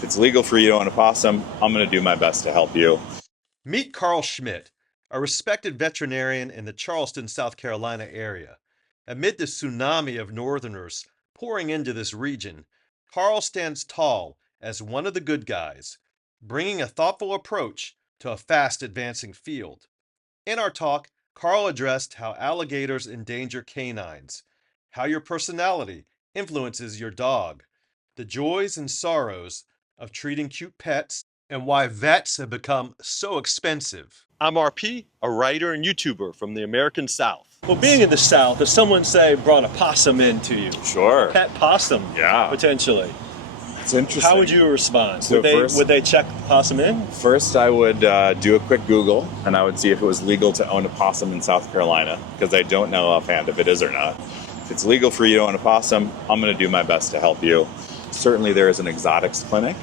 If it's legal for you to own a possum, I'm going to do my best to help you. Meet Carl Schmidt, a respected veterinarian in the Charleston, South Carolina area. Amid the tsunami of northerners pouring into this region, Carl stands tall as one of the good guys, bringing a thoughtful approach to a fast advancing field. In our talk, Carl addressed how alligators endanger canines, how your personality influences your dog, the joys and sorrows of treating cute pets, and why vets have become so expensive. I'm RP, a writer and YouTuber from the American South. Well, being in the South, if someone, say, brought a possum in to you, Sure. pet possum, Yeah. potentially, It's interesting. how would you respond? So Would they check the possum in? First, I would do a quick Google, and I would see if it was legal to own a possum in South Carolina, because I don't know offhand if it is or not. If it's legal for you to own a possum, I'm going to do my best to help you. Certainly, there is an exotics clinic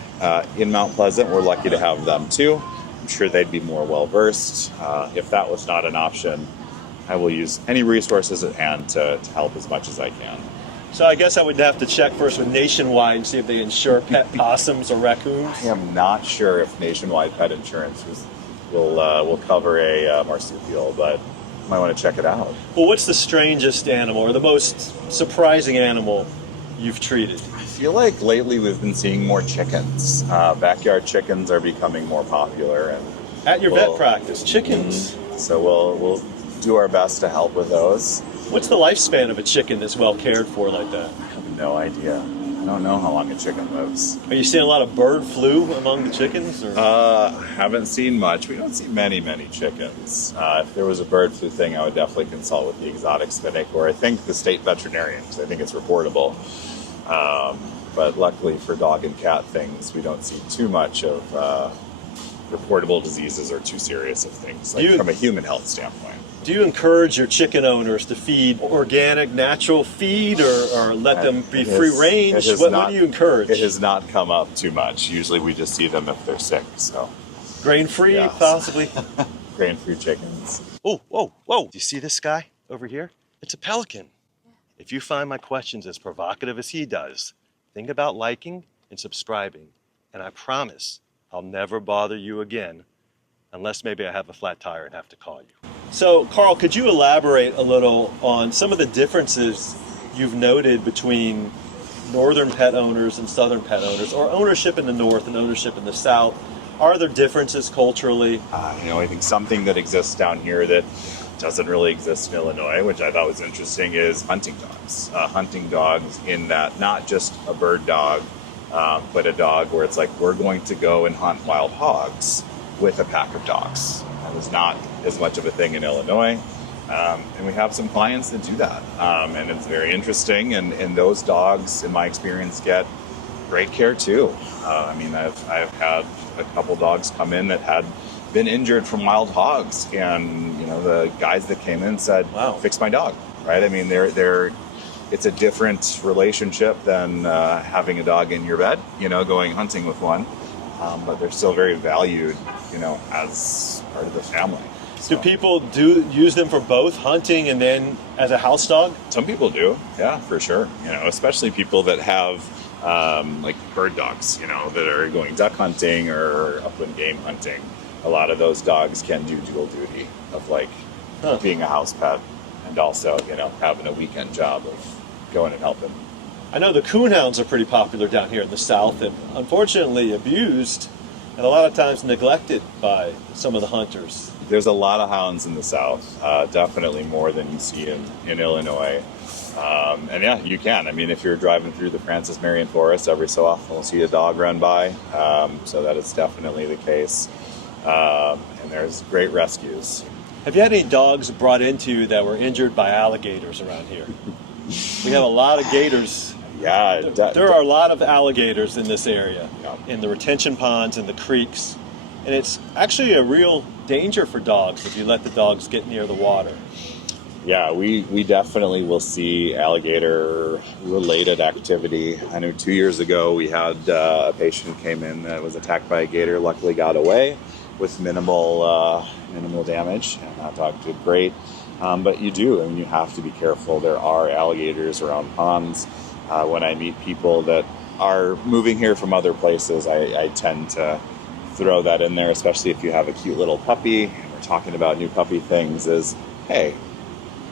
in Mount Pleasant. We're lucky to have them too. I'm sure they'd be more well-versed. If that was not an option, I will use any resources at hand to help as much as I can. So I guess I would have to check first with Nationwide and see if they insure pet possums or raccoons. I am not sure if nationwide pet insurance will cover a marsupial, but you might want to check it out. Well, what's the strangest animal or the most surprising animal you've treated? I feel like lately we've been seeing more chickens. Backyard chickens are becoming more popular, and At your vet practice, chickens. so we'll do our best to help with those. What's the lifespan of a chicken that's well cared for like that? I have no idea. I don't know how long a chicken lives. Are you seeing a lot of bird flu among the chickens? Or? Haven't seen much. We don't see many chickens. If there was a bird flu thing, I would definitely consult with the exotics clinic, or I think the state veterinarian, because I think it's reportable. But luckily for dog and cat things, we don't see too much of reportable diseases or too serious of things, from a human health standpoint. Do you encourage your chicken owners to feed organic, natural feed, or let them be free range? What do you encourage? It has not come up too much. Usually we just see them if they're sick. So grain-free, yes. possibly? Grain-free chickens. Oh, whoa, whoa. Do you see this guy over here? It's a pelican. If you find my questions as provocative as he does, think about liking and subscribing, and I promise I'll never bother you again, unless maybe I have a flat tire and have to call you. So, Carl, could you elaborate a little on some of the differences you've noted between northern pet owners and southern pet owners, or ownership in the north and ownership in the south? Are there differences culturally? I think something that exists down here that doesn't really exist in Illinois, which I thought was interesting, is hunting dogs. Hunting dogs in that not just a bird dog, but a dog where it's like, we're going to go and hunt wild hogs with a pack of dogs. That was not as much of a thing in Illinois. And we have some clients that do that. And it's very interesting. And those dogs, in my experience, get great care too. I've had a couple dogs come in that had been injured from wild hogs, and the guys that came in said, "Wow, fix my dog." Right? I mean, it's a different relationship than having a dog in your bed, going hunting with one. But they're still very valued, as part of the family. So. Do people use them for both hunting and then as a house dog? Some people do, yeah, for sure. Especially people that have like bird dogs, that are going duck hunting or upland game hunting. A lot of those dogs can do dual duty of being a house pet and also, having a weekend job of going and helping. I know the Coonhounds are pretty popular down here in the South, and unfortunately abused and a lot of times neglected by some of the hunters. There's a lot of hounds in the South, definitely more than you see in Illinois. And yeah, you can. I mean, if you're driving through the Francis Marion Forest, every so often we'll see a dog run by. So that is definitely the case. And there's great rescues. Have you had any dogs brought into that were injured by alligators around here? We have a lot of gators. Yeah. There are a lot of alligators in this area, yeah. In the retention ponds and the creeks. And it's actually a real danger for dogs if you let the dogs get near the water. Yeah, we definitely will see alligator-related activity. I know 2 years ago we had a patient who came in that was attacked by a gator, luckily got away with minimal damage, and that dog did great. But you have to be careful. There are alligators around ponds. When I meet people that are moving here from other places, I tend to throw that in there, especially if you have a cute little puppy. We're talking about new puppy things is, hey,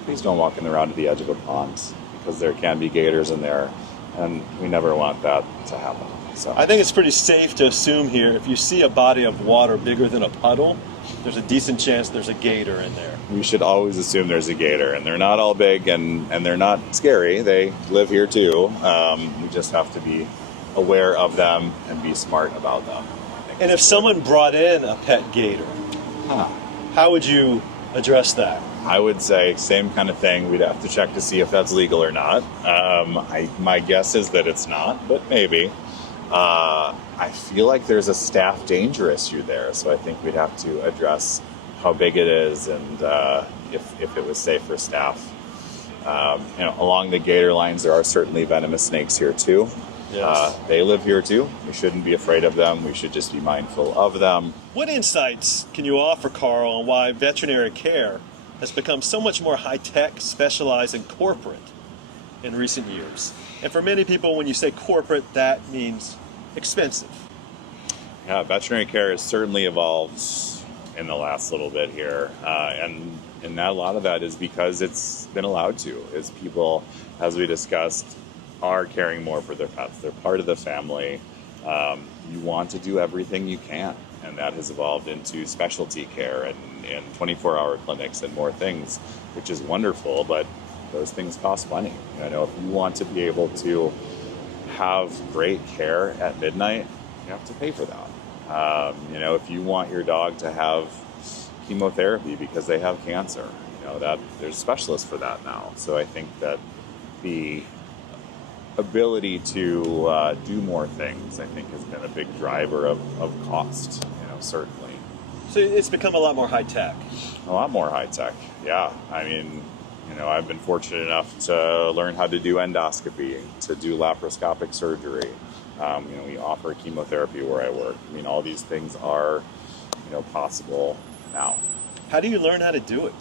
please don't walk in around to the edge of a pond because there can be gators in there, and we never want that to happen. So I think it's pretty safe to assume here, if you see a body of water bigger than a puddle, there's a decent chance there's a gator in there. we should always assume there's a gator, and they're not all big and they're not scary. They live here too. We just have to be aware of them and be smart about them. And if someone brought in a pet gator, how would you address that? I would say same kind of thing. We'd have to check to see if that's legal or not. My guess is that it's not, but maybe. I feel like there's a staff danger issue there, so I think we'd have to address how big it is and if it was safe for staff. Along the gator lines, there are certainly venomous snakes here too. Yes. They live here too. We shouldn't be afraid of them. We should just be mindful of them. What insights can you offer, Carl, on why veterinary care has become so much more high-tech, specialized, and corporate in recent years? And for many people, when you say corporate, that means expensive. Yeah, veterinary care has certainly evolved in the last little bit here. And that, a lot of that is because it's been allowed to, as people, as we discussed, are caring more for their pets. They're part of the family. You want to do everything you can, and that has evolved into specialty care and 24-hour clinics and more things, which is wonderful, but those things cost money. If you want to be able to have great care at midnight, you have to pay for that. If you want your dog to have chemotherapy because they have cancer, that there's specialists for that now. So I think that the ability to do more things, I think, has been a big driver of cost, certainly. So it's become a lot more high-tech. A lot more high-tech, yeah. I've been fortunate enough to learn how to do endoscopy, to do laparoscopic surgery. We offer chemotherapy where I work. All these things are, possible now. How do you learn how to do it?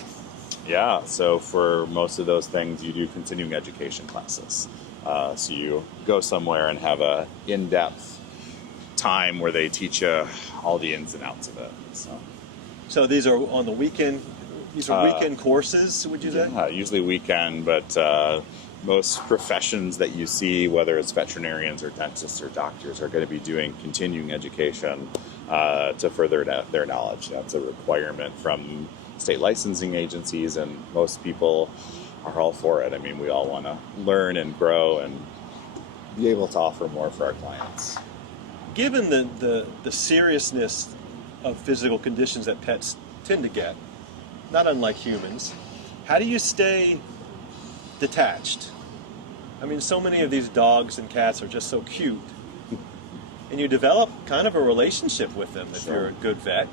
Yeah, so for most of those things, you do continuing education classes. So you go somewhere and have a in-depth time where they teach you all the ins and outs of it. So these are on the weekend. These are weekend courses, would you say? Yeah, usually weekend, but most professions that you see, whether it's veterinarians or dentists or doctors, are going to be doing continuing education to further their knowledge. That's a requirement from state licensing agencies, and most people are all for it. We all want to learn and grow and be able to offer more for our clients. Given the seriousness of physical conditions that pets tend to get, not unlike humans, how do you stay detached? So many of these dogs and cats are just so cute, and you develop kind of a relationship with them if you're a good vet,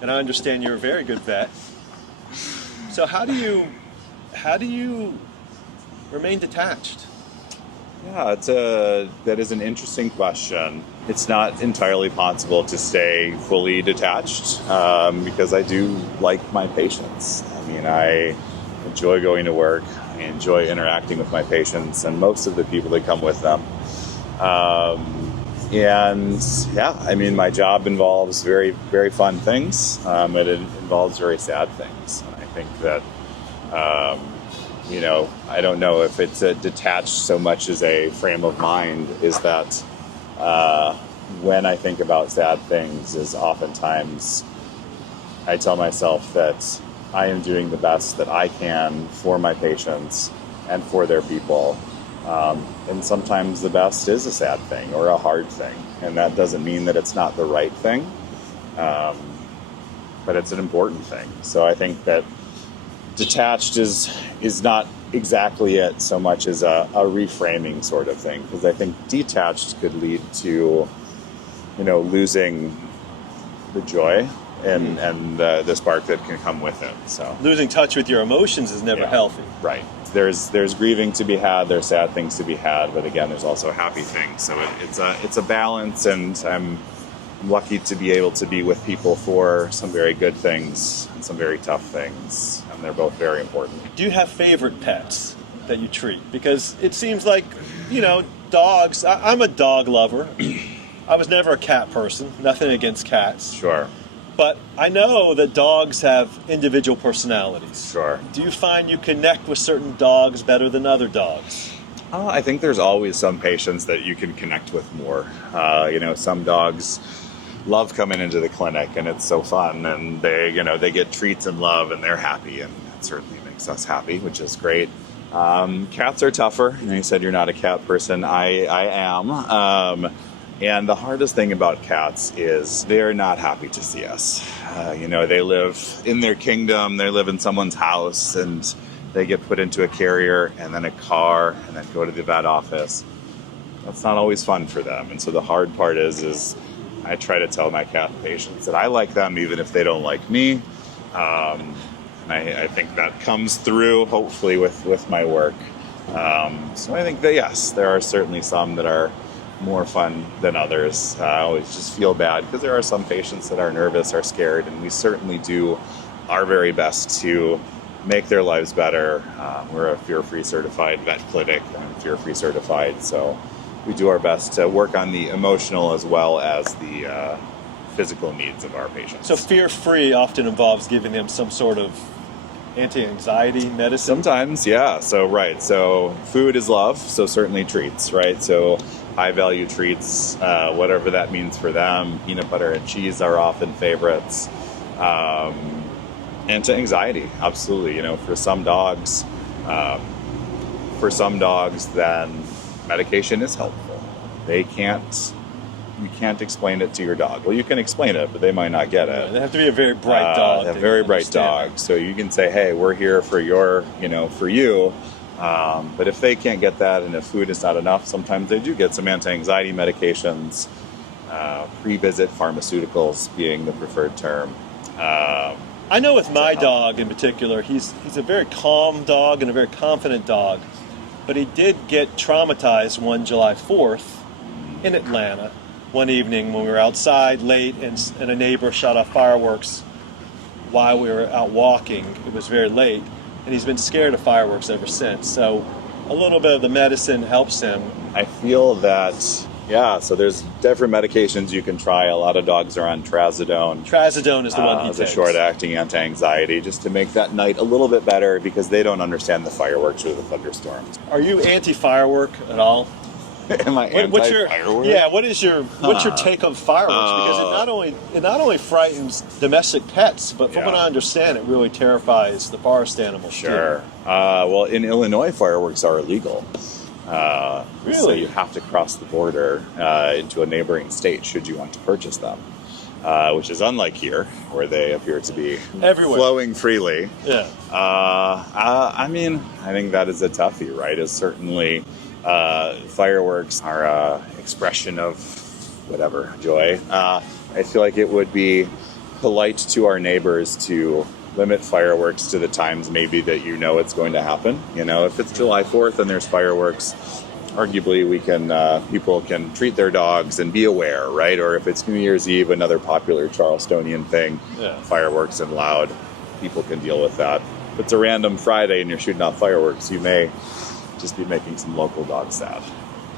and I understand you're a very good vet. So how do you remain detached? Yeah, that is an interesting question. It's not entirely possible to stay fully detached because I do like my patients. I enjoy going to work. I enjoy interacting with my patients and most of the people that come with them. My job involves very, very fun things. It involves very sad things. And I think that I don't know if it's detached so much as a frame of mind, is that when I think about sad things is oftentimes I tell myself that I am doing the best that I can for my patients and for their people. And sometimes the best is a sad thing or a hard thing. And that doesn't mean that it's not the right thing, but it's an important thing. So I think that detached is not exactly it so much as a reframing sort of thing, because I think detached could lead to losing the joy and the spark that can come with it. So losing touch with your emotions is never healthy. Right. There's grieving to be had, there's sad things to be had, but again, there's also happy things. So it's a balance, and I'm lucky to be able to be with people for some very good things and some very tough things, and they're both very important. Do you have favorite pets that you treat? Because it seems like dogs, I'm a dog lover. I was never a cat person, nothing against cats. Sure. But I know that dogs have individual personalities. Sure. Do you find you connect with certain dogs better than other dogs? I think there's always some patients that you can connect with more. Some dogs love coming into the clinic, and it's so fun, and they get treats and love, and they're happy, and it certainly makes us happy, which is great. Cats are tougher. You said you're not a cat person. I am. And the hardest thing about cats is they're not happy to see us. They live in their kingdom, they live in someone's house, and they get put into a carrier and then a car and then go to the vet office. That's not always fun for them. And so the hard part is I try to tell my cat patients that I like them even if they don't like me. And I think that comes through, hopefully, with my work. So I think that, yes, there are certainly some that are more fun than others. I always just feel bad because there are some patients that are nervous, are scared, and we certainly do our very best to make their lives better. We're a fear-free certified vet clinic, and I'm fear-free certified, so we do our best to work on the emotional as well as the physical needs of our patients. So fear-free often involves giving them some sort of anti-anxiety medicine? Sometimes, yeah. So food is love, so certainly treats, right? So high-value treats, whatever that means for them. Peanut butter and cheese are often favorites. And to anxiety, absolutely. For some dogs, then medication is helpful. You can't explain it to your dog. Well, you can explain it, but they might not get it. They have to be a very bright dog. A very bright dog. So you can say, hey, we're here for for you. But if they can't get that, and if food is not enough, sometimes they do get some anti-anxiety medications, pre-visit pharmaceuticals being the preferred term. I know with my dog in particular, he's a very calm dog and a very confident dog, but he did get traumatized one July 4th in Atlanta one evening when we were outside late and a neighbor shot off fireworks while we were out walking. It was very late, and he's been scared of fireworks ever since. So a little bit of the medicine helps him. I feel that, so there's different medications you can try. A lot of dogs are on trazodone. Trazodone is the one he takes. takes. A short-acting anti-anxiety, just to make that night a little bit better because they don't understand the fireworks or the thunderstorms. Are you anti-firework at all? Am I anti-firework? What's your take on fireworks? Because it not only frightens domestic pets, but from what I understand, it really terrifies the forest animals. Sure. Well, in Illinois, fireworks are illegal. Really? So you have to cross the border into a neighboring state should you want to purchase them, which is unlike here, where they appear to be everywhere, flowing freely. Yeah. I think that is a toughie, right? Is certainly fireworks are an expression of whatever joy. I feel like it would be polite to our neighbors to limit fireworks to the times maybe that it's going to happen. If it's July 4th and there's fireworks, arguably people can treat their dogs and be aware, right? Or if it's New Year's Eve, another popular Charlestonian thing, fireworks and loud, people can deal with that. If it's a random Friday and you're shooting off fireworks, you may just be making some local dogs sad.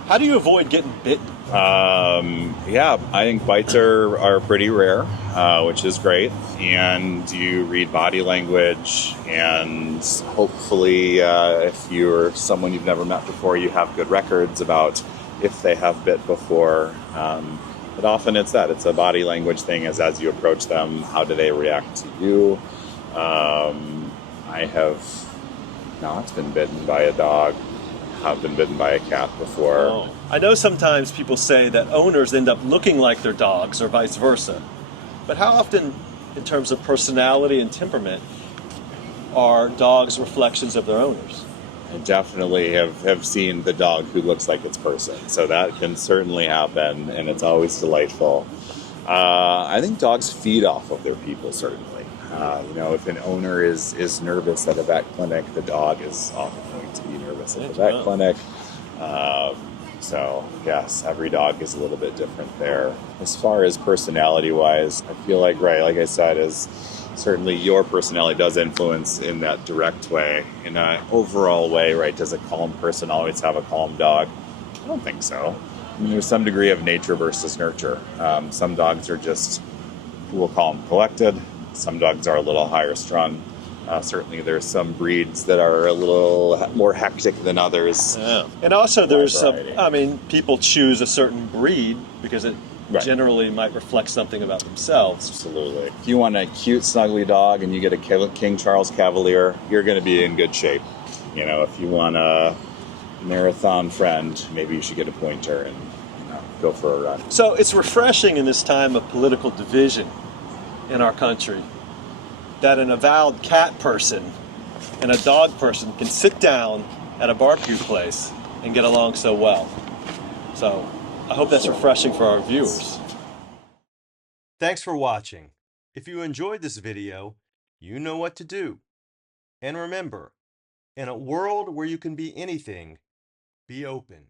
How do you avoid getting bitten? I think bites are pretty rare, which is great. And you read body language, and hopefully if you're someone you've never met before, you have good records about if they have bit before. But often it's a body language thing as you approach them, how do they react to you? I have not been bitten by a dog. I've been bitten by a cat before. Oh. I know sometimes people say that owners end up looking like their dogs or vice versa. But how often, in terms of personality and temperament, are dogs reflections of their owners? I definitely have seen the dog who looks like its person. So that can certainly happen, and it's always delightful. I think dogs feed off of their people, certainly. If an owner is nervous at a vet clinic, the dog is often going to be nervous at the vet clinic. So, yes, every dog is a little bit different there. As far as personality-wise, I feel like I said, is certainly your personality does influence in that direct way. In an overall way, right, does a calm person always have a calm dog? don't think so. I mean, there's some degree of nature versus nurture. Some dogs are just, we'll call them collected. Some dogs are a little higher strung. Certainly there's some breeds that are a little more hectic than others. Yeah. And also there's some, Variety. people choose a certain breed because it Right. generally might reflect something about themselves. Absolutely. If you want a cute, snuggly dog and you get a King Charles Cavalier, you're going to be in good shape. You know, if you want a marathon friend, maybe you should get a pointer and go for a run. So it's refreshing in this time of political division in our country that an avowed cat person and a dog person can sit down at a barbecue place and get along so well. So I hope that's refreshing for our viewers. Thanks for watching. If you enjoyed this video, you know what to do. And remember, in a world where you can be anything, be open.